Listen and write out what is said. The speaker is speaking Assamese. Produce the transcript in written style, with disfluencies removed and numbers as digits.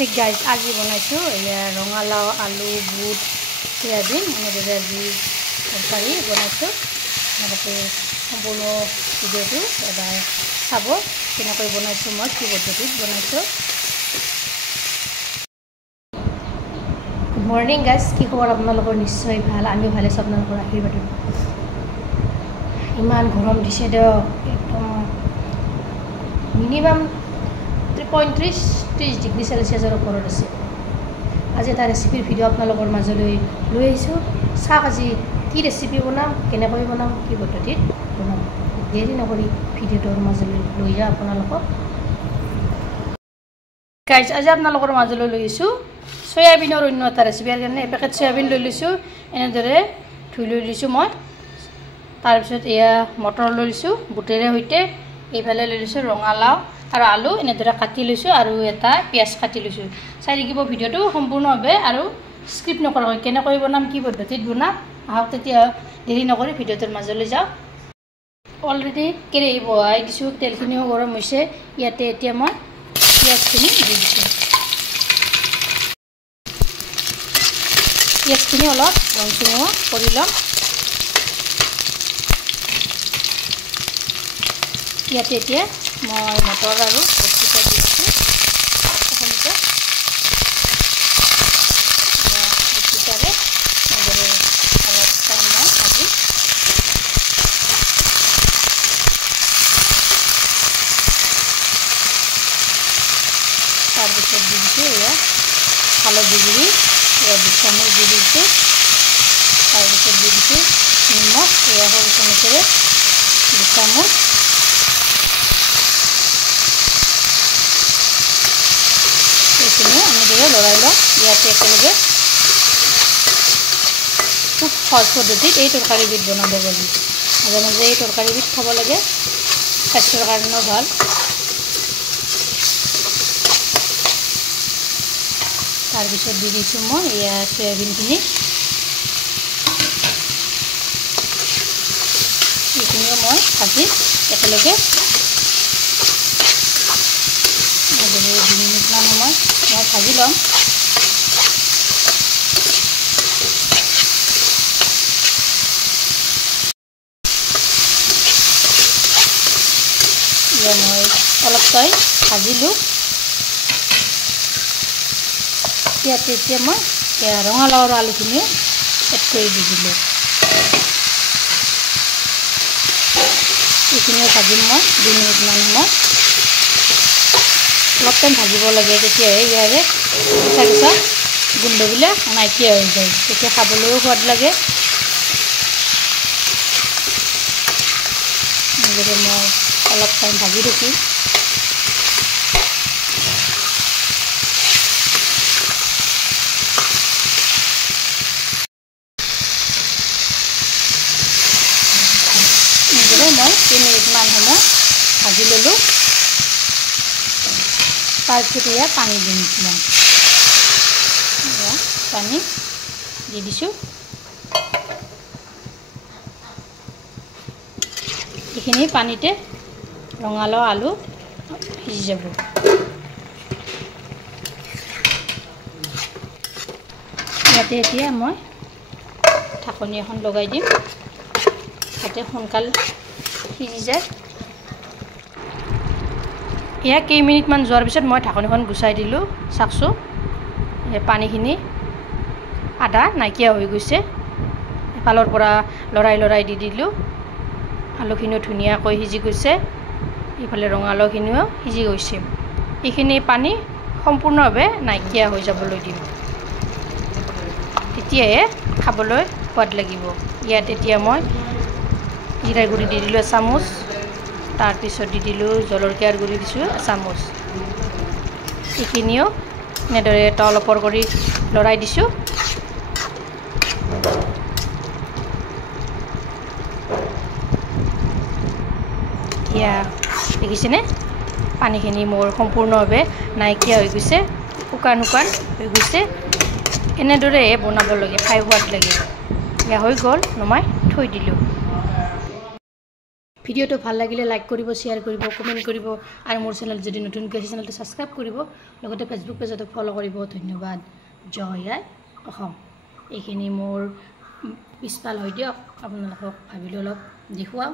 Hey guys, আজি বনাইছো ৰঙালাও আলু বুট সয়াবিন এনেদৰে আজি তৰকাৰী বনাইছো আপোনালোকে সম্পূৰ্ণ ভিডিঅ'টো এবাৰ চাব কেনেকৈ বনাইছো মই কি পদ্ধতিত বনাইছো গুড মৰ্নিং গাইজ কি খবৰ আপোনালোকৰ নিশ্চয় ভাল আমিও ভালে আছো আপোনালোকৰ আশীৰ্বাদ ইমান গৰম দিছে একদম মিনিমাম 35-30 ডিগ্ৰী সেলসিয়াছৰ ওপৰত আছে আজি এটা ৰেচিপিৰ ভিডিঅ' আপোনালোকৰ মাজলৈ লৈ আহিছো চাওক আজি কি ৰেচিপি বনাম কেনেকৈ বনাম কি পদ্ধতিত বনাম দেৰি নকৰি ভিডিঅ'টোৰ মাজলৈ লৈ যাওঁ আপোনালোকক গাইজ আজি আপোনালোকৰ মাজলৈ লৈ আহিছো সয়াবিনৰ অন্য এটা ৰেচিপিৰ কাৰণে এপেকেট সয়াবিন লৈ লৈছো এনেদৰে ধুই লৈ লৈছো মই তাৰ পিছত এয়া মটৰ লৈ লৈছো বুটেৰে হৈতে এইফালে লৈ লৈছো ৰঙালাও আৰু আলু এনেদৰে কাটি লৈছো আৰু এটা পিয়াজ কাটি লৈছো চাই লাগিব ভিডিঅ'টো সম্পূৰ্ণভাৱে আৰু স্ক্ৰিপ্ট নকৰাকৈ কেনেকৈ বনাম কি পদ্ধতিত বনাম আহক তেতিয়া দেৰি নকৰি ভিডিঅ'টোৰ মাজলৈ যাওঁ অলৰেডি কেৰাহী বহাই দিছো তেলখিনিও গৰম হৈছে ইয়াতে এতিয়া মই পিয়াজখিনি দি দিছো পিয়াজখিনি অলপ ৰংচঙুৱা কৰি ল'ম ইয়াতে এতিয়া মই মটৰ আৰু বুটকেইটা দি দিছোঁ প্ৰথমতে বুটকেইটাৰে অলপ টাইম মই ভাজি তাৰপিছত দি দিছোঁ এয়া হালধি গুড়ি এয়া 2 চামুচ দি দিছোঁ তাৰপিছত দি দিছোঁ নিমখ এয়া সৰু চামুচেৰে 2 চামুচ লৰাই লওঁ ইয়াতে একেলগে খুব সহজ পদ্ধতিত এই তৰকাৰীবিধ বনাব পাৰি মাজে মাজে এই তৰকাৰীবিধ খাব লাগে স্বাস্থ্যৰ কাৰণেও ভাল তাৰপিছত দি দিছোঁ মই এয়া সয়াবিনখিনি এইখিনিও মই ভাজি একেলগে 2 মিনিটমান সময় মই ভাজি ল'ম মই অলপ টাইম ভাজিলোঁ ইয়াতে এতিয়া মই ৰঙালাও আৰু আলুখিনিও এড কৰি দি দিলোঁ এইখিনিও ভাজিম মই 2 মিনিটমান সময় অলপ টাইম ভাজিব লাগে তেতিয়াহে ইয়াৰে কেঁচা গোন্ধবিলাক নাইকিয়া হৈ যায় তেতিয়া খাবলৈও সোৱাদ লাগে এনেদৰে মই অলপ টাইম ভাজি ৰাখিম এনেদৰে মই 3 মিনিটমান সময় ভাজি ল'লোঁ তাৰপিছত এয়া পানী দি দিছোঁ পানী দি দিছোঁ এইখিনি পানীতে ৰঙালাও আলু সিজি যাব ইয়াতে এতিয়া মই ঢাকনি এখন লগাই দিম যাতে সোনকাল সিজি যায় এয়া কেইমিনিটমান যোৱাৰ পিছত মই ঢাকনিখন গুচাই দিলোঁ চাওকচোন পানীখিনি আধা নাইকিয়া হৈ গৈছে এফালৰ পৰা লৰাই দি দিলোঁ আলুখিনিও ধুনীয়াকৈ সিজি গৈছে এইফালে ৰঙালাওখিনিও সিজি গৈছে এইখিনি পানী সম্পূৰ্ণভাৱে নাইকিয়া হৈ যাবলৈ দিম তেতিয়াহে খাবলৈ সোৱাদ লাগিব ইয়াত এতিয়া মই জিৰাৰ গুড়ি দি দিলোঁ 1 চামুচ তাৰপিছত দি দিলোঁ জলকীয়াৰ গুড়ি দিছোঁ 1 চামুচ এইখিনিও এনেদৰে তল ওপৰ কৰি লৰাই দিছোঁ এতিয়া দেখিছেনে পানীখিনি মোৰ সম্পূৰ্ণভাৱে নাইকিয়া হৈ গৈছে শুকান হৈ গৈছে এনেদৰে বনাব লাগে খাই সোৱাদ লাগে এয়া হৈ গ'ল নমাই থৈ দিলোঁ ভিডিওটো ভাল লাগিলে লাইক কৰিব শ্বেয়াৰ কৰিব কমেণ্ট কৰিব আৰু মোৰ চেনেল যদি নতুনকৈ আছে চেনেলটো ছাবস্ক্ৰাইব কৰিব লগতে ফেচবুক পেজতো ফ'ল' কৰিব ধন্যবাদ জয় আই অসম এইখিনি মোৰ পিছফাল হৈ দিয়ক আপোনালোকক ভাবিলোঁ অলপ দেখুৱাওঁ